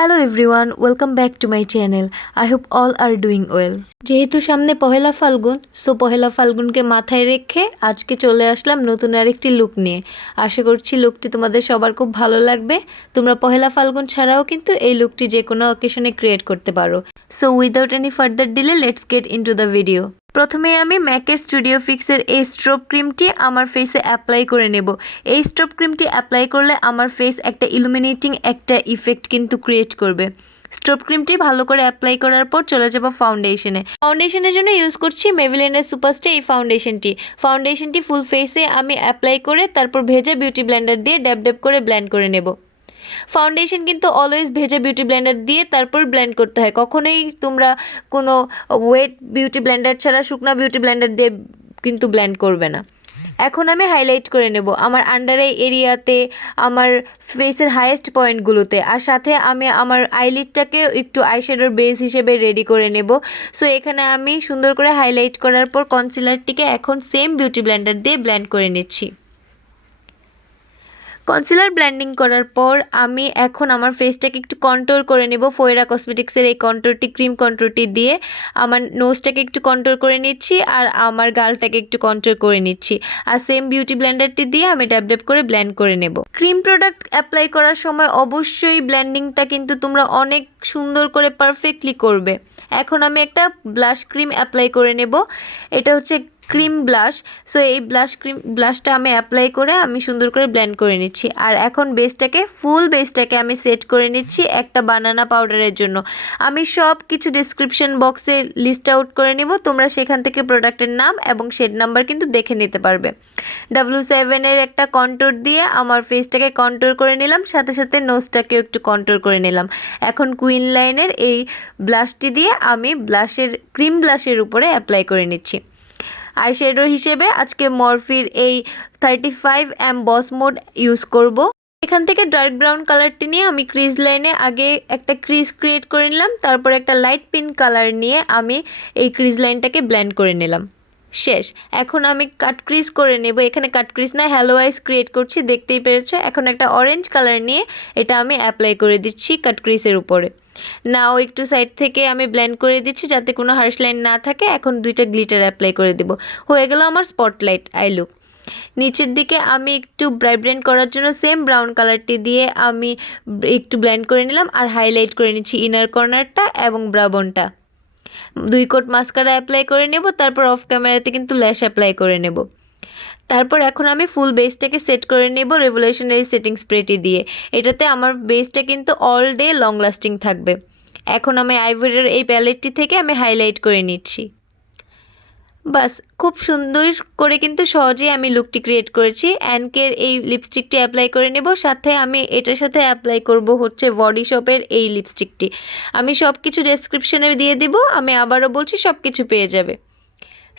Hello everyone, welcome back to my channel. I hope all are doing well. যেহেতু সামনে পহেলা ফাল্গুন, so পহেলা ফাল্গুনকে মাথায় রেখে আজকে চলে আসলাম নতুন আরেকটি লুক নিয়ে। আশা করছি লুকটি তোমাদের সবার খুব ভালো লাগবে। তোমরা পহেলা ফাল্গুন ছাড়াও কিন্তু এই লুকটি যে কোনো অকেশনে ক্রিয়েট করতে পারো। So without any further delay let's get into the video. প্রথমে আমি ম্যাকের স্টুডিও ফিক্সের এই স্ট্রোব ক্রিমটি আমার ফেসে অ্যাপ্লাই করে নেব। এই স্ট্রোব ক্রিমটি অ্যাপ্লাই করলে আমার ফেস একটা ইলুমিনেটিং একটা ইফেক্ট কিন্তু ক্রিয়েট করবে। স্ট্রোব ক্রিমটি ভালো করে অ্যাপ্লাই করার পর চলে যাব ফাউন্ডেশনের জন্য ইউজ করছি মেভিলিনের সুপারস্টার এই ফাউন্ডেশনটি ফুল ফেসে আমি অ্যাপ্লাই করে তারপর ভেজা বিউটি ব্লেন্ডার দিয়ে ড্যাব ড্যাব করে ব্লেন্ড করে নেব। ফাউন্ডেশন কিন্তু অলওয়েজ ভেজা বিউটি ব্লেন্ডার দিয়ে তারপর ব্লেন্ড করতে হয়। কখনোই তোমরা কোনো ওয়েট বিউটি ব্লেন্ডার ছাড়া শুকনো বিউটি ব্লেন্ডার দিয়ে কিন্তু ব্লেন্ড করবে না। এখন আমি হাইলাইট করে নেব আমার আন্ডার আই এরিয়াতে, আমার ফেসের হাইয়েস্ট পয়েন্টগুলোতে, আর সাথে আমি আমার আইলিডটাকে একটু আইশ্যাডোর বেস হিসেবে রেডি করে নেব। সো এখানে আমি সুন্দর করে হাইলাইট করার পর কনসিলারটিকে এখন সেম বিউটি ব্লেন্ডার দিয়ে ব্লেন্ড করে নিচ্ছি। কনসিলার ব্লেন্ডিং করার পর আমি এখন আমার ফেসটাকে একটু কন্ট্রোল করে নেব ফোয়েরা কসমেটিক্সের এই ক্রিম কন্ট্রোলটি দিয়ে। আমার নোজটাকে একটু কন্ট্রোল করে নিচ্ছি আর আমার গালটাকে একটু কন্ট্রোল করে নিচ্ছি, আর সেম বিউটি ব্লেন্ডারটি দিয়ে আমি ড্যাব ড্যাব করে ব্লেন্ড করে নেব। ক্রিম প্রোডাক্ট অ্যাপ্লাই করার সময় অবশ্যই ব্লেন্ডিংটা কিন্তু তোমরা অনেক সুন্দর করে পারফেক্টলি করবে। এখন আমি একটা ব্লাশ ক্রিম অ্যাপ্লাই করে নেব। এটা হচ্ছে ক্রিম ব্লাশ। সো এই ব্লাশটা আমি অ্যাপ্লাই করে আমি সুন্দর করে ব্লেন্ড করে নিচ্ছি। আর এখন ফুল বেসটাকে আমি সেট করে নিচ্ছি একটা বানানা পাউডারের জন্য। আমি সব কিছু ডিসক্রিপশন বক্সে লিস্ট আউট করে নিব, তোমরা সেখান থেকে প্রোডাক্টের নাম এবং শেড নাম্বার কিন্তু দেখে নিতে পারবে। W7 একটা কন্ট্রোর দিয়ে আমার ফেসটাকে কন্ট্রোর করে নিলাম, সাথে সাথে নোজটাকেও একটু কন্ট্রোর করে নিলাম। এখন কুইন লাইনের এই ব্লাশটি দিয়ে আমি ক্রিম ব্লাশের উপরে অ্যাপ্লাই করে নিচ্ছি। আইশ্যাডো হিসেবে আজকে মরফির এই 35M বস মোড ইউজ করব। এখান থেকে ডার্ক ব্রাউন কালারটি নিয়ে আমি ক্রিজ লাইনে আগে একটা ক্রিজ ক্রিয়েট করে নিলাম, তারপর একটা লাইট পিঙ্ক কালার নিয়ে আমি এই ক্রিজ লাইনটাকে ব্লেন্ড করে নিলাম। শেষ। এখন আমি কাট ক্রিজ করে নেব। এখানে কাট ক্রিজ না, হ্যালো আইস ক্রিয়েট করছি, দেখতেই পেরেছো। এখন একটা অরেঞ্জ কালার নিয়ে এটা আমি অ্যাপ্লাই করে দিচ্ছি কাট ক্রিজের উপরে। নাও একটু সাইড থেকে আমি ব্লেন্ড করে দিচ্ছি যাতে কোনো হার্শ লাইন না থাকে। এখন দুইটা গ্লিটার অ্যাপ্লাই করে দেব। হয়ে গেল আমার স্পটলাইট আই লুক। নিচের দিকে আমি একটু ভাইব্রেন্ট করার জন্য সেম ব্রাউন কালারটি দিয়ে আমি একটু ব্লেন্ড করে নিলাম আর হাইলাইট করে নিচ্ছি ইনার কর্নারটা এবং ব্রাবনটা। 2 কোট মাস্কারা অ্যাপ্লাই করে নেব, তারপর অফ ক্যামেরাতে কিন্তু ল্যাশ অ্যাপ্লাই করে নেব। তারপর এখন আমি ফুল বেসটাকে সেট করে নেব রেভলিউশনারি সেটিং স্প্রেটি দিয়ে। এটাতে আমার বেসটা কিন্তু অল ডে লং লাস্টিং থাকবে। এখন আমি আইভরির এই প্যালেটটি থেকে আমি হাইলাইট করে নিচ্ছি। বাস, খুব সুন্দর করে কিন্তু সহজেই আমি লুকটি ক্রিয়েট করেছি। অ্যানকের এই লিপস্টিকটি অ্যাপ্লাই করে নেব, সাথে আমি এটার সাথে অ্যাপ্লাই করব হচ্ছে বডি শপের এই লিপস্টিকটি। আমি সব কিছু ডেসক্রিপশনে দিয়ে দিব, আমি আবারও বলছি সব কিছু পেয়ে যাবে।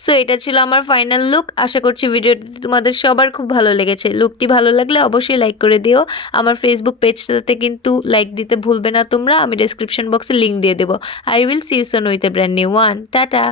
সো এটা ছিল আমার ফাইনাল লুক। আশা করছি ভিডিওটি তোমাদের সবার খুব ভালো লেগেছে। লুকটি ভালো লাগলে অবশ্যই লাইক করে দিও। আমার ফেসবুক পেজটাতে কিন্তু লাইক দিতে ভুলবে না তোমরা। আমি ডেসক্রিপশন বক্সে লিঙ্ক দিয়ে দেবো। I will see you soon with a brand new one. Tata.